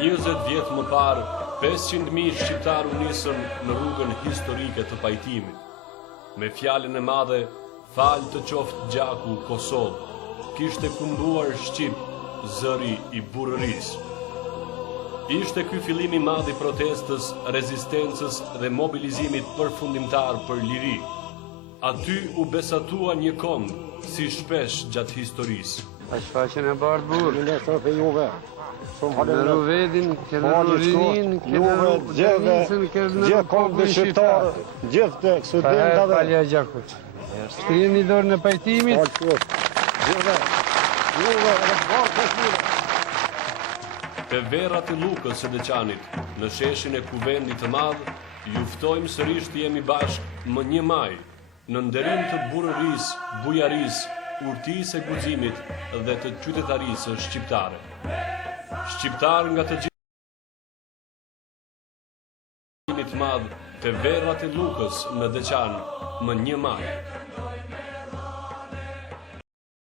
20 vjet më parë, 500.000 shqiptar u nisën në rrugën historike të pajtimit. Me fjalën e madhe, fal të qoftë gjaku Kosovë, kishte këmbuar Shqip, zëri i burrërisë. Ishte ky fillimi i madh i protestës, rezistencës dhe mobilizimit përfundimtar për liri. Aty u besatua një këmbë, si shpesh gjatë historisë. A shfaqen e bardë burë. Ministra për juve. Në Ruvedin, kërë në Rurinin, kërë në Gjenisën, kërë në Republikën Shqiptarë. Gjithë studentave. Pa falja gjakut. Shtrinë një dorë në pajtimit. Juve edhe bërë të shmire. Te verrat e Lukës së Deçanit, në sheshin e Kuvendit të Madh, ju ftojmë sërish të jemi bashkë më 1 maj, në nderim të burrërisë, bujarisë, urtisë e guximit dhe të qytetarisë shqiptare. Shqiptar nga të gjithë të madh, te verrat e Lukës në Deçan, më 1 maj.